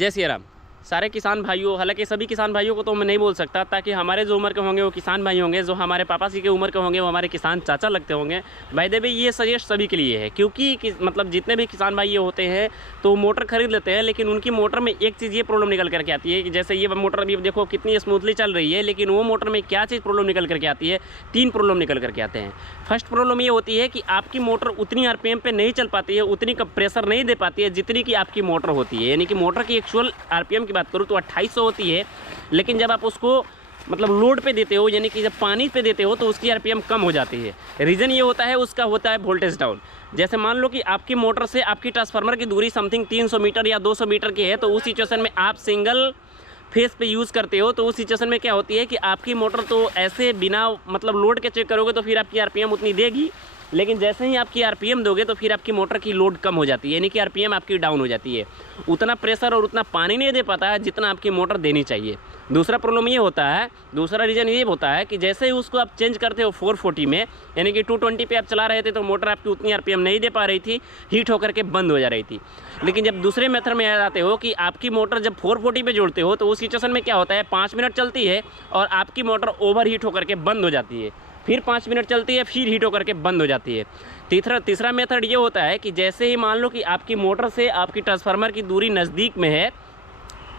जय सिया राम। सारे किसान भाइयों, हालांकि सभी किसान भाइयों को तो मैं नहीं बोल सकता, ताकि हमारे जो उम्र के होंगे वो किसान भाई होंगे, जो हमारे पापा जी के उम्र के होंगे वो हमारे किसान चाचा लगते होंगे। भाई देवे ये सजेस्ट सभी के लिए है, क्योंकि मतलब जितने भी किसान भाई ये होते हैं तो मोटर खरीद लेते हैं, लेकिन उनकी मोटर में एक चीज़ ये प्रॉब्लम निकल करके आती है कि जैसे ये मोटर अभी देखो कितनी स्मूथली चल रही है, लेकिन वो मोटर में क्या चीज़ प्रॉब्लम निकल करके आती है, 3 प्रॉब्लम निकल करके आते हैं। फर्स्ट प्रॉब्लम ये होती है कि आपकी मोटर उतनी आरपीएम पे नहीं चल पाती है, उतनी का प्रेशर नहीं दे पाती है जितनी की आपकी मोटर होती है। यानी कि मोटर की एक्चुअल आरपीएम की बात करूँ तो 2800 होती है, लेकिन जब आप उसको मतलब लोड पे देते हो, यानी कि जब पानी पे देते हो तो उसकी आरपीएम कम हो जाती है। रीज़न ये होता है, उसका होता है वोल्टेज डाउन। जैसे मान लो कि आपकी मोटर से आपकी ट्रांसफार्मर की दूरी समथिंग 300 मीटर या 200 मीटर की है, तो उस सिचुएशन में आप सिंगल फेस पे यूज़ करते हो, तो उस सिचुएशन में क्या होती है कि आपकी मोटर तो ऐसे बिना मतलब लोड के चेक करोगे तो फिर आपकी आरपीएम उतनी देगी, लेकिन जैसे ही आपकी आरपीएम दोगे तो फिर आपकी मोटर की लोड कम हो जाती है, यानी कि आरपीएम आपकी डाउन हो जाती है। उतना प्रेशर और उतना पानी नहीं दे पाता है जितना आपकी मोटर देनी चाहिए। दूसरा प्रॉब्लम ये होता है, दूसरा रीज़न ये होता है कि जैसे ही उसको आप चेंज करते हो 440 में, यानी कि 220 पे आप चला रहे थे तो मोटर आपकी उतनी आरपीएम नहीं दे पा रही थी, हीट होकर के बंद हो जा रही थी। लेकिन जब दूसरे मेथड में आ जाते हो कि आपकी मोटर जब 440 पे जोड़ते हो तो उस सिचुएशन में क्या होता है, 5 मिनट चलती है और आपकी मोटर ओवर हीट होकर के बंद हो जाती है, फिर 5 मिनट चलती है, फिर हीट होकर के बंद हो जाती है। तीसरा मेथड ये होता है कि जैसे ही मान लो कि आपकी मोटर से आपकी ट्रांसफार्मर की दूरी नज़दीक में है,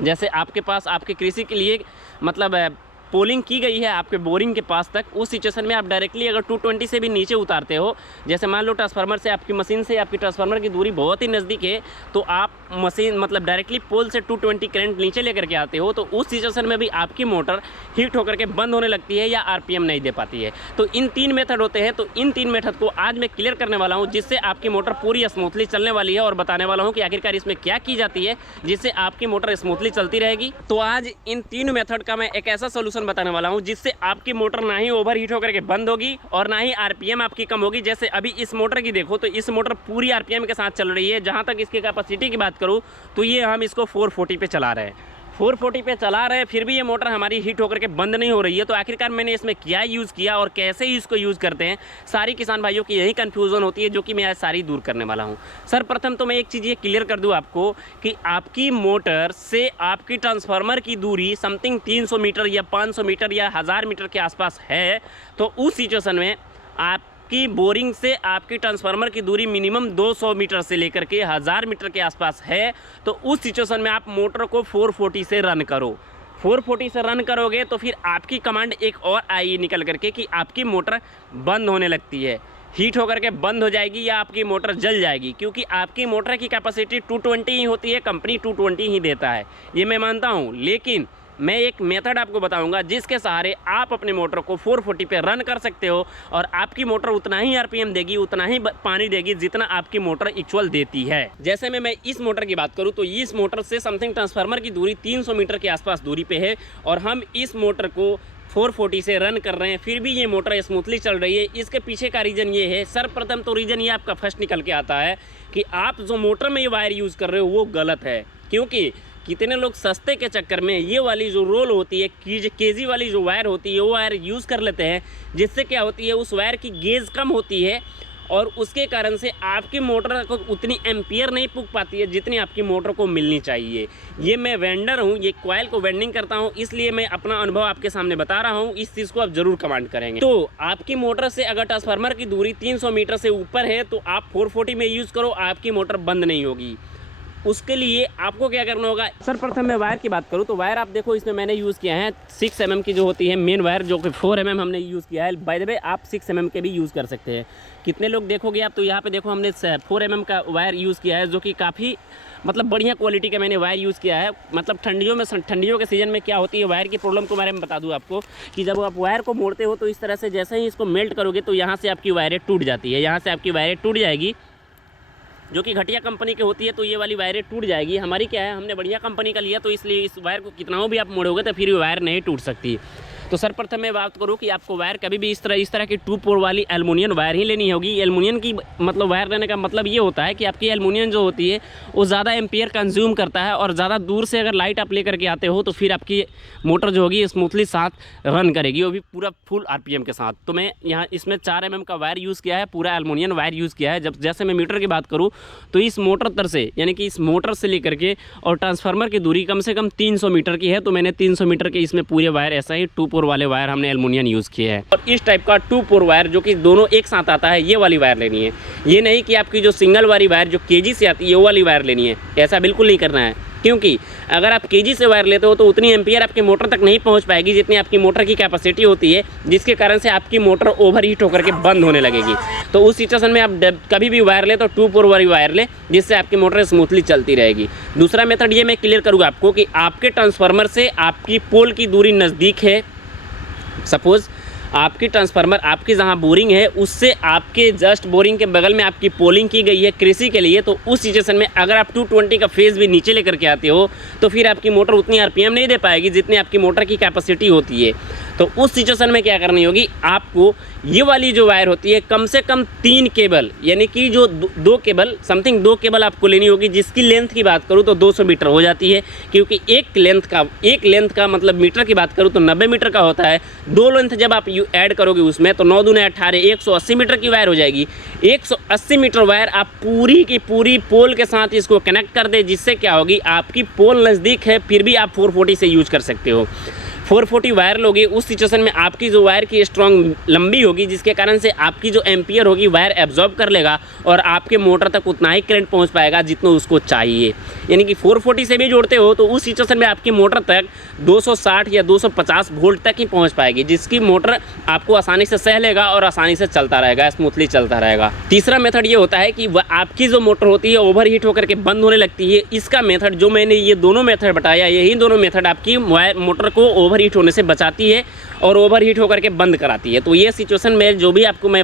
जैसे आपके पास आपके कृषि के लिए मतलब पोलिंग की गई है आपके बोरिंग के पास तक, उस सिचुएशन में आप डायरेक्टली अगर 220 से भी नीचे उतारते हो, जैसे मान लो ट्रांसफार्मर से आपकी मशीन से आपकी ट्रांसफार्मर की दूरी बहुत ही नज़दीक है, तो आप मशीन मतलब डायरेक्टली पोल से 220 करंट नीचे लेकर के आते हो, तो उस सिचुएशन में भी आपकी मोटर हीट होकर के बंद होने लगती है या आरपीएम नहीं दे पाती है। तो इन 3 मेथड होते हैं, तो इन 3 मेथड को आज मैं क्लियर करने वाला हूँ, जिससे आपकी मोटर पूरी स्मूथली चलने वाली है, और बताने वाला हूँ कि आखिरकार इसमें क्या की जाती है जिससे आपकी मोटर स्मूथली चलती रहेगी। तो आज इन 3 मेथड का मैं एक ऐसा सोल्यूशन बताने वाला हूँ जिससे आपकी मोटर ना ही ओवर हीट होकर के बंद होगी और ना ही आरपीएम आपकी कम होगी। जैसे अभी इस मोटर की देखो तो इस मोटर पूरी आरपीएम के साथ चल रही है। जहाँ तक इसकी कैपेसिटी की बात करूँ तो ये हम इसको 440 पे चला रहे हैं, 440 पे चला रहे हैं, फिर भी ये मोटर हमारी हीट होकर के बंद नहीं हो रही है। तो आखिरकार मैंने इसमें क्या यूज़ किया और कैसे ही इसको यूज़ करते हैं, सारी किसान भाइयों की यही कन्फ्यूज़न होती है, जो कि मैं आज सारी दूर करने वाला हूँ। सर्वप्रथम तो मैं एक चीज़ ये क्लियर कर दूँ आपको कि आपकी मोटर से आपकी ट्रांसफार्मर की दूरी समथिंग 300 मीटर या 500 मीटर या 1000 मीटर के आसपास है, तो उस सिचुएशन में आप की बोरिंग से आपकी ट्रांसफार्मर की दूरी मिनिमम 200 मीटर से लेकर के 1000 मीटर के आसपास है, तो उस सिचुएशन में आप मोटर को 440 से रन करो। 440 से रन करोगे तो फिर आपकी कमांड एक और आई निकल करके कि आपकी मोटर बंद होने लगती है, हीट होकर के बंद हो जाएगी या आपकी मोटर जल जाएगी, क्योंकि आपकी मोटर की कैपेसिटी 220 ही होती है, कंपनी 220 ही देता है, ये मैं मानता हूँ। लेकिन मैं एक मेथड आपको बताऊंगा जिसके सहारे आप अपने मोटर को 440 पे रन कर सकते हो और आपकी मोटर उतना ही आरपीएम देगी, उतना ही पानी देगी जितना आपकी मोटर एक्चुअल देती है। जैसे मैं इस मोटर की बात करूं तो इस मोटर से समथिंग ट्रांसफार्मर की दूरी 300 मीटर के आसपास दूरी पे है और हम इस मोटर को 440 से रन कर रहे हैं, फिर भी ये मोटर स्मूथली चल रही है। इसके पीछे का रीज़न ये है, सर्वप्रथम तो रीज़न ये आपका फर्स्ट निकल के आता है कि आप जो मोटर में ये वायर यूज़ कर रहे हो वो गलत है। क्योंकि कितने लोग सस्ते के चक्कर में ये वाली जो रोल होती है, केजी वाली जो वायर होती है, वो वायर यूज़ कर लेते हैं, जिससे क्या होती है उस वायर की गेज कम होती है और उसके कारण से आपकी मोटर को उतनी एम्पियर नहीं पुग पाती है जितनी आपकी मोटर को मिलनी चाहिए। ये मैं वेंडर हूँ, ये कॉइल को वेंडिंग करता हूँ, इसलिए मैं अपना अनुभव आपके सामने बता रहा हूँ। इस चीज़ को आप ज़रूर कमेंट करेंगे। तो आपकी मोटर से अगर ट्रांसफार्मर की दूरी 300 मीटर से ऊपर है तो आप 440 में यूज़ करो, आपकी मोटर बंद नहीं होगी। उसके लिए आपको क्या करना होगा, सर्वप्रथम मैं वायर की बात करूं तो वायर आप देखो इसमें मैंने यूज़ किया है 6 mm की जो होती है मेन वायर, जो कि 4 mm हमने यूज़ किया है। बाय द वे आप 6 mm के भी यूज़ कर सकते हैं। कितने लोग देखोगे आप तो यहाँ पे देखो हमने 4 mm का वायर यूज़ किया है, जो कि काफ़ी मतलब बढ़िया क्वालिटी का मैंने वायर यूज़ किया है। मतलब ठंडियों के सीज़न में क्या होती है वायर की प्रॉब्लम के बारे में बता दूँ आपको कि जब आप वायर को मोड़ते हो तो इस तरह से जैसे ही इसको मेल्ट करोगे तो यहाँ से आपकी वायरें टूट जाती है, यहाँ से आपकी वायरें टूट जाएगी, जो कि घटिया कंपनी की होती है, तो ये वाली वायरें टूट जाएगी। हमारी क्या है, हमने बढ़िया कंपनी का लिया तो इसलिए इस वायर को कितना भी आप मोड़ोगे तो फिर ये वायर नहीं टूट सकती। तो सर्वप्रथम मैं बात करूँ कि आपको वायर कभी भी इस तरह की 2 पोल वाली एल्युमिनियम वायर ही लेनी होगी। एल्युमिनियम की मतलब वायर लेने का मतलब ये होता है कि आपकी एल्युमिनियम जो होती है वो ज़्यादा एम्पियर कंज्यूम करता है, और ज़्यादा दूर से अगर लाइट आप लेकर के आते हो तो फिर आपकी मोटर जो होगी स्मूथली साथ रन करेगी, वो भी पूरा फुल RPM के साथ। तो मैं यहाँ इसमें 4 mm का वायर यूज़ किया है, पूरा एल्युमिनियम वायर यूज़ किया है। जब जैसे मैं मीटर की बात करूँ तो इस मोटर तर से, यानी कि इस मोटर से लेकर के और ट्रांसफार्मर की दूरी कम से कम 300 मीटर की है, तो मैंने 300 मीटर के इसमें पूरे वायर ऐसा ही 2 पोल वाले वायर हमने एल्युमिनियम यूज़ किए हैं। और इस टाइप का 2 पोल वायर जो कि दोनों एक साथ आता है, ये वाली वायर लेनी है। ये नहीं कि आपकी जो सिंगल वाली वायर जो केजी से आती है वो वाली वायर लेनी है, ऐसा बिल्कुल नहीं करना है। क्योंकि अगर आप केजी से वायर लेते हो तो उतनी एम्पियर आपकी मोटर तक नहीं पहुंच पाएगी जितनी आपकी मोटर की कैपेसिटी होती है, जिसके कारण से आपकी मोटर ओवर हीट होकर के बंद होने लगेगी। तो उस सिचुएशन में आप कभी भी वायर ले तो 2 पोल वाली वायर ले, जिससे आपकी मोटर स्मूथली चलती रहेगी। दूसरा मेथड ये मैं क्लियर करूँगा आपको कि आपके ट्रांसफार्मर से आपकी पोल की दूरी नज़दीक है। सपोज़ आपकी ट्रांसफार्मर आपकी जहां बोरिंग है उससे आपके जस्ट बोरिंग के बगल में आपकी पोलिंग की गई है कृषि के लिए, तो उस सिचुएशन में अगर आप 220 का फेज़ भी नीचे लेकर के आते हो तो फिर आपकी मोटर उतनी RPM नहीं दे पाएगी जितनी आपकी मोटर की कैपेसिटी होती है। तो उस सिचुएशन में क्या करनी होगी, आपको ये वाली जो वायर होती है कम से कम 3 केबल, यानी कि जो 2 केबल समथिंग 2 केबल आपको लेनी होगी, जिसकी लेंथ की बात करूँ तो 200 मीटर हो जाती है। क्योंकि एक लेंथ का मतलब मीटर की बात करूँ तो 90 मीटर का होता है। 2 लेंथ जब आप ऐड करोगे उसमें तो 9 दूने 18 180 मीटर की वायर हो जाएगी। 180 मीटर वायर आप पूरी की पूरी पोल के साथ इसको कनेक्ट कर दे, जिससे क्या होगी, आपकी पोल नज़दीक है फिर भी आप 440 से यूज कर सकते हो। 440 वायर लोगे, उस सिचुएशन में आपकी जो वायर की स्ट्रॉन्ग लंबी होगी, जिसके कारण से आपकी जो एम्पियर होगी वायर एब्जॉर्ब कर लेगा और आपके मोटर तक उतना ही करंट पहुंच पाएगा जितना उसको चाहिए। यानी कि 440 से भी जोड़ते हो तो उस सिचुएशन में आपकी मोटर तक 260 या 250 वोल्ट तक ही पहुंच पाएगी, जिसकी मोटर आपको आसानी से सह लेगा और आसानी से चलता रहेगा, स्मूथली चलता रहेगा। तीसरा मेथड ये होता है कि आपकी जो मोटर होती है ओवर हीट होकर के बंद होने लगती है। इसका मेथड जो मैंने ये दोनों मेथड बताया, यही दोनों मेथड आपकी मोटर को ओवर हीट होने से बचाती है और ओवर हीट होकर के बंद कराती है। तो ये सिचुएशन में जो भी आपको मैं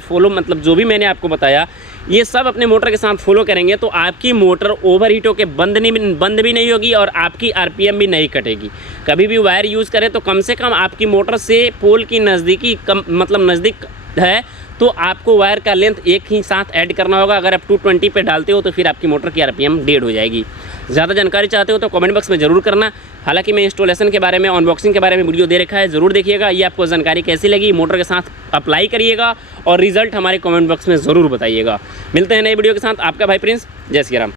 जो भी मैंने आपको बताया, ये सब अपने मोटर के साथ फॉलो करेंगे तो आपकी मोटर ओवर हीट होकर बंद भी नहीं होगी और आपकी RPM भी नहीं कटेगी। कभी भी वायर यूज़ करें तो कम से कम आपकी मोटर से पोल की नज़दीकी नज़दीक है तो आपको वायर का लेंथ एक ही साथ ऐड करना होगा। अगर आप 220 पे डालते हो तो फिर आपकी मोटर की RPM डेड हो जाएगी। ज़्यादा जानकारी चाहते हो तो कमेंट बॉक्स में ज़रूर करना। हालांकि मैं इंस्टॉलेशन के बारे में, अनबॉक्सिंग के बारे में वीडियो दे रखा है, ज़रूर देखिएगा। ये आपको जानकारी कैसी लगी, मोटर के साथ अप्लाई करिएगा और रिजल्ट हमारे कमेंट बॉक्स में ज़रूर बताइएगा। मिलते हैं नए वीडियो के साथ। आपका भाई प्रिंस, जय श्री राम।